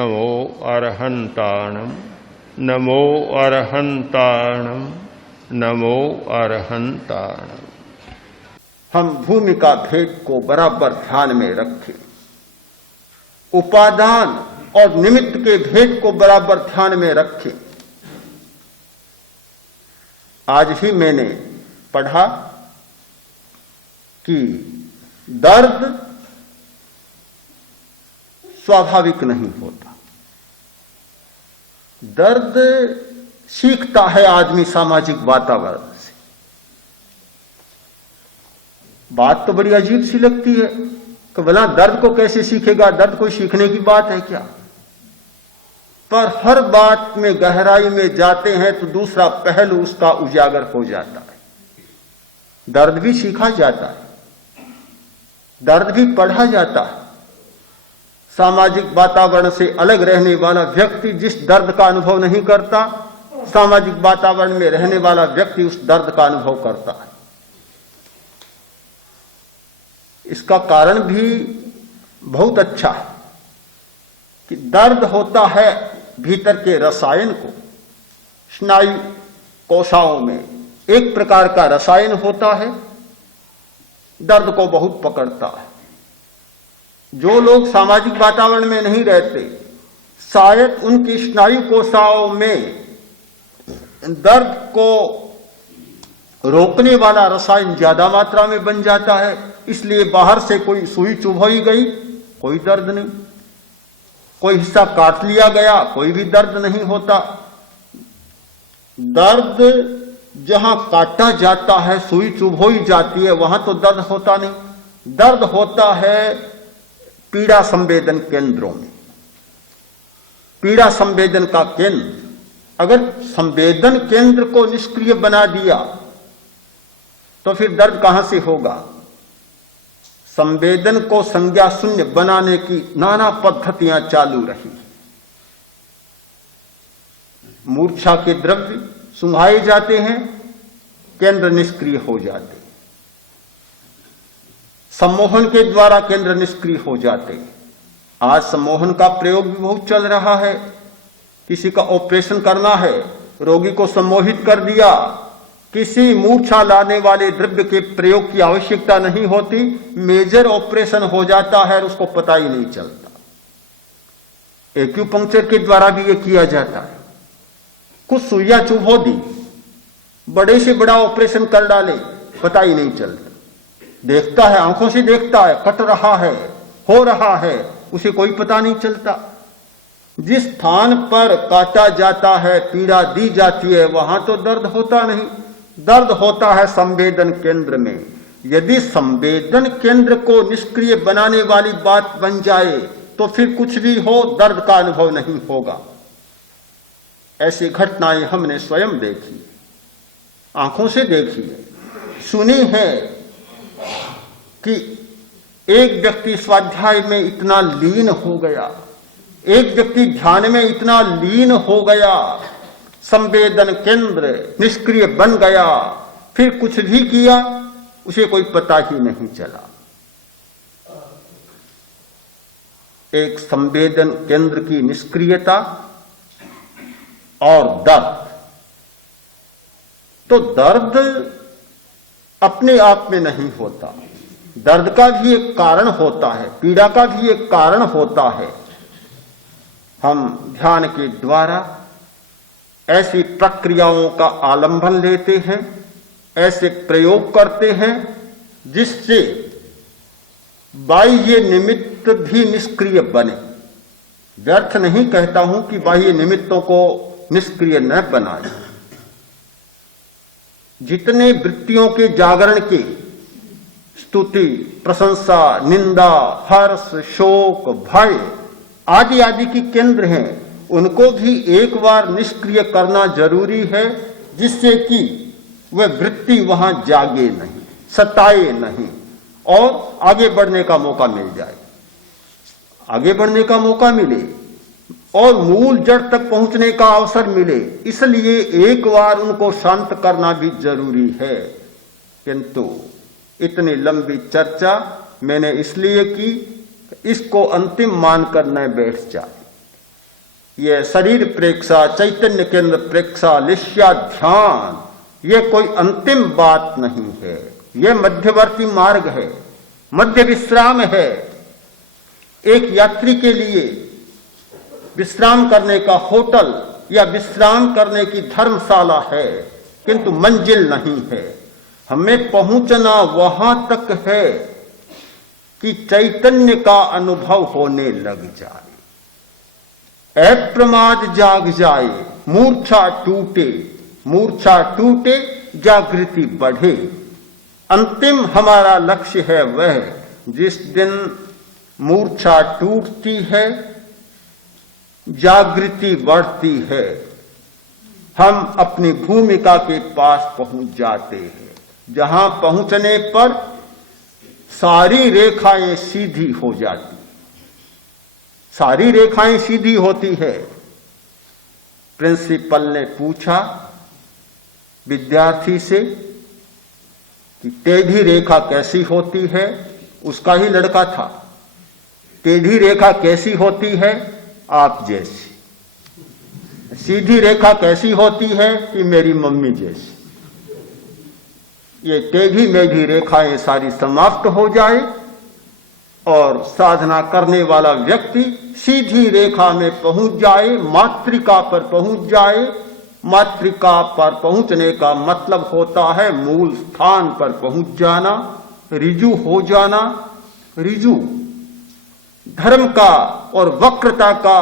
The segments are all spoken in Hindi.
नमो अरहन्ताणं नमो अरहन्ताणं नमो अरहन्ताणं। हम भूमि का भेद को बराबर ध्यान में रखें, उपादान और निमित्त के भेद को बराबर ध्यान में रखें। आज ही मैंने पढ़ा कि दर्द स्वाभाविक नहीं होता, दर्द सीखता है आदमी सामाजिक वातावरण से। बात तो बड़ी अजीब सी लगती है कि भला दर्द को कैसे सीखेगा, दर्द कोई सीखने की बात है क्या? पर हर बात में गहराई में जाते हैं तो दूसरा पहलू उसका उजागर हो जाता है। दर्द भी सीखा जाता है, दर्द भी पढ़ा जाता है। सामाजिक वातावरण से अलग रहने वाला व्यक्ति जिस दर्द का अनुभव नहीं करता, सामाजिक वातावरण में रहने वाला व्यक्ति उस दर्द का अनुभव करता है। इसका कारण भी बहुत अच्छा है कि दर्द होता है भीतर के रसायन को, स्नायु कोशिकाओं में एक प्रकार का रसायन होता है, दर्द को बहुत पकड़ता है। जो लोग सामाजिक वातावरण में नहीं रहते, शायद उनकी स्नायु कोशिकाओं में दर्द को रोकने वाला रसायन ज्यादा मात्रा में बन जाता है, इसलिए बाहर से कोई सुई चुभोई गई, कोई दर्द नहीं, कोई हिस्सा काट लिया गया, कोई भी दर्द नहीं होता। दर्द जहां काटा जाता है, सुई चुभोई जाती है, वहां तो दर्द होता नहीं। दर्द होता है पीड़ा संवेदन केंद्रों में। पीड़ा संवेदन का केंद्र, अगर संवेदन केंद्र को निष्क्रिय बना दिया तो फिर दर्द कहां से होगा? संवेदन को संज्ञा शून्य बनाने की नाना पद्धतियां चालू रही। मूर्छा के द्रव्य सुंघाए जाते हैं, केंद्र निष्क्रिय हो जाते हैं। सम्मोहन के द्वारा केंद्र निष्क्रिय हो जाते हैं। आज सम्मोहन का प्रयोग भी बहुत चल रहा है। किसी का ऑपरेशन करना है, रोगी को सम्मोहित कर दिया, किसी मूर्छा लाने वाले द्रव्य के प्रयोग की आवश्यकता नहीं होती, मेजर ऑपरेशन हो जाता है और उसको पता ही नहीं चलता। एक्यूपंक्चर के द्वारा भी यह किया जाता है। कुछ सुइयां चुभो दी, बड़े से बड़ा ऑपरेशन कर डाले, पता ही नहीं चलता। देखता है, आंखों से देखता है, कट रहा है, हो रहा है, उसे कोई पता नहीं चलता। जिस स्थान पर काटा जाता है, पीड़ा दी जाती है, वहां तो दर्द होता नहीं। दर्द होता है संवेदन केंद्र में। यदि संवेदन केंद्र को निष्क्रिय बनाने वाली बात बन जाए तो फिर कुछ भी हो, दर्द का अनुभव नहीं होगा। ऐसी घटनाएं हमने स्वयं देखी, आंखों से देखी है, सुनी है कि एक व्यक्ति स्वाध्याय में इतना लीन हो गया, एक व्यक्ति ध्यान में इतना लीन हो गया, संवेदन केंद्र निष्क्रिय बन गया, फिर कुछ भी किया उसे कोई पता ही नहीं चला। एक संवेदन केंद्र की निष्क्रियता और दर्द। तो दर्द अपने आप में नहीं होता, दर्द का भी एक कारण होता है, पीड़ा का भी एक कारण होता है। हम ध्यान के द्वारा ऐसी प्रक्रियाओं का आलंबन लेते हैं, ऐसे प्रयोग करते हैं जिससे बाह्य निमित्त भी निष्क्रिय बने। व्यर्थ नहीं कहता हूं कि बाह्य निमित्तों को निष्क्रिय न बनाए। जितने वृत्तियों के जागरण के स्तुति, प्रशंसा, निंदा, हर्ष, शोक, भय आदि आदि की केंद्र हैं, उनको भी एक बार निष्क्रिय करना जरूरी है, जिससे कि वह वृत्ति वहां जागे नहीं, सताए नहीं और आगे बढ़ने का मौका मिल जाए, आगे बढ़ने का मौका मिले और मूल जड़ तक पहुंचने का अवसर मिले। इसलिए एक बार उनको शांत करना भी जरूरी है। किंतु इतनी लंबी चर्चा मैंने इसलिए की, इसको अंतिम मानकर न बैठ जाए। ये शरीर प्रेक्षा, चैतन्य केंद्र प्रेक्षा, लिष्या ध्यान, ये कोई अंतिम बात नहीं है, ये मध्यवर्ती मार्ग है, मध्य विश्राम है। एक यात्री के लिए विश्राम करने का होटल या विश्राम करने की धर्मशाला है, किंतु मंजिल नहीं है। हमें पहुंचना वहां तक है कि चैतन्य का अनुभव होने लग जाए, अप्रमाद जाग जाए, मूर्छा टूटे, जागृति बढ़े। अंतिम हमारा लक्ष्य है वह जिस दिन मूर्छा टूटती है, जागृति बढ़ती है, हम अपनी भूमिका के पास पहुंच जाते हैं, जहां पहुंचने पर सारी रेखाएं सीधी हो जाती, सारी रेखाएं सीधी होती है। प्रिंसिपल ने पूछा विद्यार्थी से कि टेढ़ी रेखा कैसी होती है, उसका ही लड़का था। टेढ़ी रेखा कैसी होती है? आप जैसी। सीधी रेखा कैसी होती है? कि मेरी मम्मी जैसी। ये टेढ़ी मेढ़ी रेखाएं सारी समाप्त हो जाए और साधना करने वाला व्यक्ति सीधी रेखा में पहुंच जाए, मातृका पर पहुंच जाए। मातृका पर पहुंचने का मतलब होता है मूल स्थान पर पहुंच जाना, ऋजु हो जाना। ऋजु धर्म का और वक्रता का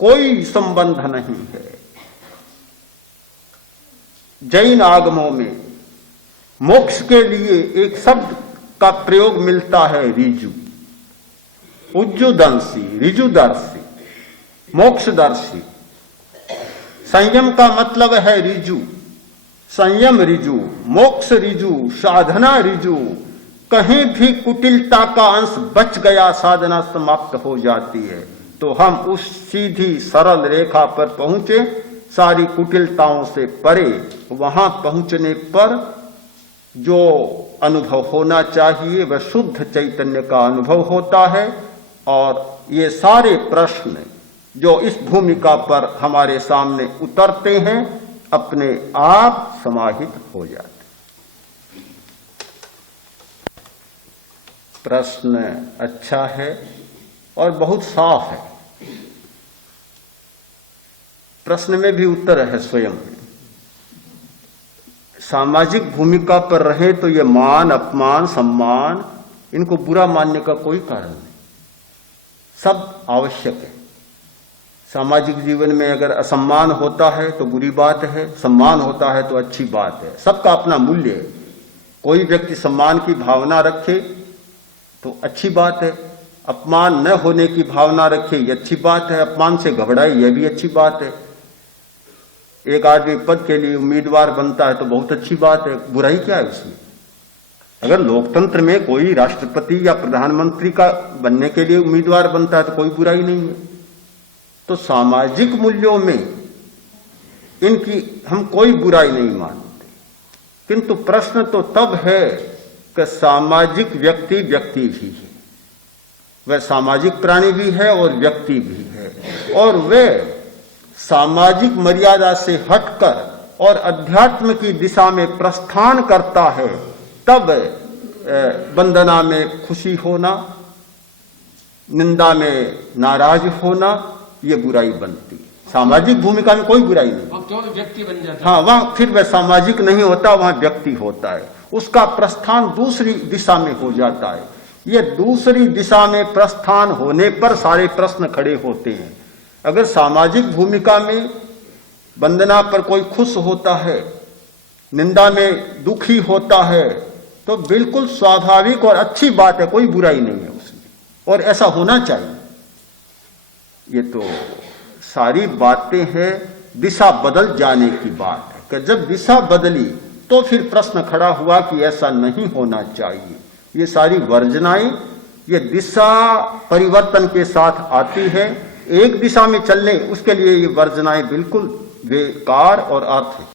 कोई संबंध नहीं है। जैन आगमों में मोक्ष के लिए एक शब्द का प्रयोग मिलता है, ऋजु। उज्जुदंशी, ऋजुदर्शी, मोक्षदर्शी। संयम का मतलब है ऋजु, संयम ऋजु, मोक्ष ऋजु, साधना ऋजु। कहीं भी कुटिलता का अंश बच गया, साधना समाप्त हो जाती है। तो हम उस सीधी सरल रेखा पर पहुंचे, सारी कुटिलताओं से परे। वहां पहुंचने पर जो अनुभव होना चाहिए वह शुद्ध चैतन्य का अनुभव होता है। और ये सारे प्रश्न जो इस भूमिका पर हमारे सामने उतरते हैं, अपने आप समाहित हो जाते। प्रश्न अच्छा है और बहुत साफ है। प्रश्न में भी उत्तर है स्वयं। सामाजिक भूमिका पर रहे तो ये मान, अपमान, सम्मान, इनको बुरा मानने का कोई कारण नहीं। सब आवश्यक है। सामाजिक जीवन में अगर असम्मान होता है तो बुरी बात है, सम्मान होता है तो अच्छी बात है। सबका अपना मूल्य है। कोई व्यक्ति सम्मान की भावना रखे तो अच्छी बात है, अपमान न होने की भावना रखे ये अच्छी बात है, अपमान से घबराए यह भी अच्छी बात है। एक आदमी पद के लिए उम्मीदवार बनता है तो बहुत अच्छी बात है, बुराई क्या है उसमें? अगर लोकतंत्र में कोई राष्ट्रपति या प्रधानमंत्री का बनने के लिए उम्मीदवार बनता है तो कोई बुराई नहीं है। तो सामाजिक मूल्यों में इनकी हम कोई बुराई नहीं मानते, किंतु प्रश्न तो तब है कि सामाजिक व्यक्ति व्यक्ति भी है, वह सामाजिक प्राणी भी है और व्यक्ति भी है, और वह सामाजिक मर्यादा से हटकर और अध्यात्म की दिशा में प्रस्थान करता है। तब वंदना में खुशी होना, निंदा में नाराज होना, ये बुराई बनती। सामाजिक भूमिका में कोई बुराई नहीं, क्यों व्यक्ति बन जाता है। हाँ, वहां फिर वह सामाजिक नहीं होता, वहां व्यक्ति होता है। उसका प्रस्थान दूसरी दिशा में हो जाता है। ये दूसरी दिशा में प्रस्थान होने पर सारे प्रश्न खड़े होते हैं। अगर सामाजिक भूमिका में वंदना पर कोई खुश होता है, निंदा में दुखी होता है, तो बिल्कुल स्वाभाविक और अच्छी बात है, कोई बुराई नहीं है उसमें, और ऐसा होना चाहिए। ये तो सारी बातें हैं दिशा बदल जाने की बात है कि जब दिशा बदली तो फिर प्रश्न खड़ा हुआ कि ऐसा नहीं होना चाहिए। ये सारी वर्जनाएं ये दिशा परिवर्तन के साथ आती है। एक दिशा में चलने उसके लिए ये वर्जनाएं बिल्कुल बेकार और अर्थ है।